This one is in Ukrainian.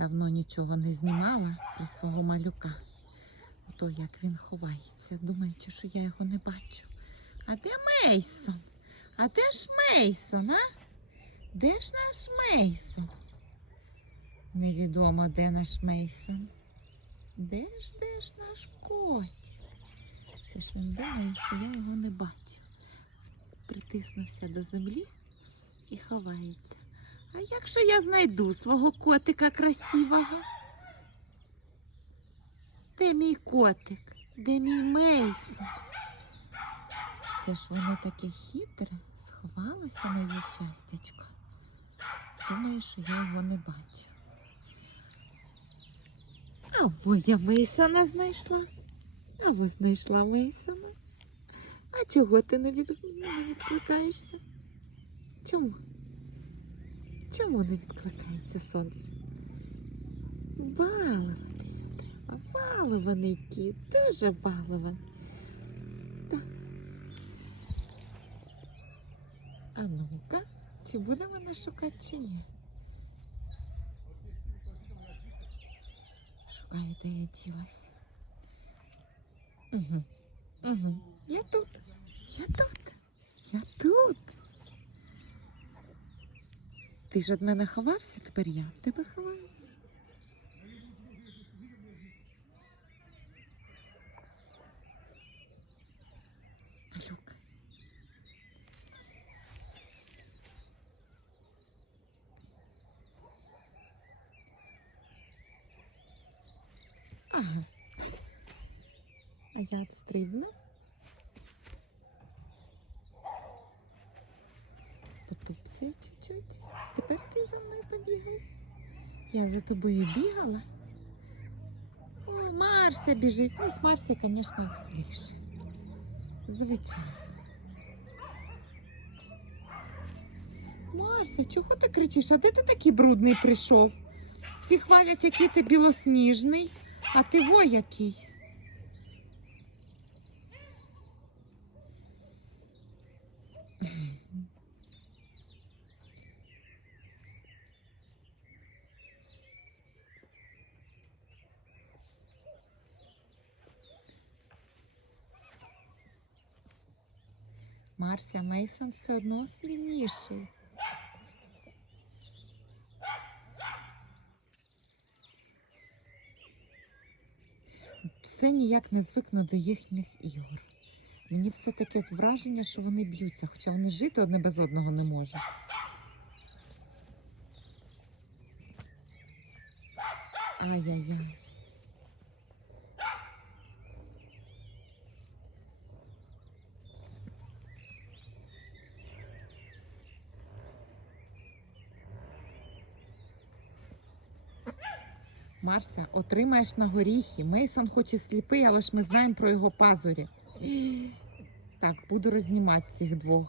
Давно нічого не знімала про свого малюка. Ото як він ховається, думаючи, що я його не бачу. А де Мейсон? А де ж Мейсон, а? Де ж наш Мейсон? Невідомо, де наш Мейсон. Де ж, де ж наш котик? Це ж він думає, що я його не бачу. Притиснувся до землі і ховається. А якщо я знайду свого котика красивого? Де мій котик? Де мій Мейсон? Це ж воно таке хитре, сховалося моє щастячко. Думаю, що я його не бачу. Або я Мейсона знайшла. Або знайшла Мейсона. А чого ти не, від... не відкликаєшся? Чому? Чому не відкликається сонце? Балуватися треба. Балований кіт, дуже балований. Так. А ну-ка, чи буде мене шукати, чи ні? Шукаю, де я ділась. Угу. Угу. Я тут. Я тут. Ти ж від мене ховався, тепер я від тебе ховаюся. Малюк. Ага. А я отстрибну. Потупця чуть-чуть. Тепер ти за мною побігай. Я за тобою бігала. О, Марся біжить. Ну, з Марся, звісно, веселіше. Звичайно. Марся, чого ти кричиш? А де ти такий брудний прийшов? Всі хвалять, який ти білосніжний, а ти во який. Марся Мейсон все одно сильніший. Все ніяк не звикну до їхніх ігор. Мені все таке враження, що вони б'ються, хоча вони жити одне без одного не можуть. Ай-яй-яй. Марся, отримаєш на горіхи. Мейсон хоч і сліпий, але ж ми знаємо про його пазурі. Так, буду рознімати цих двох.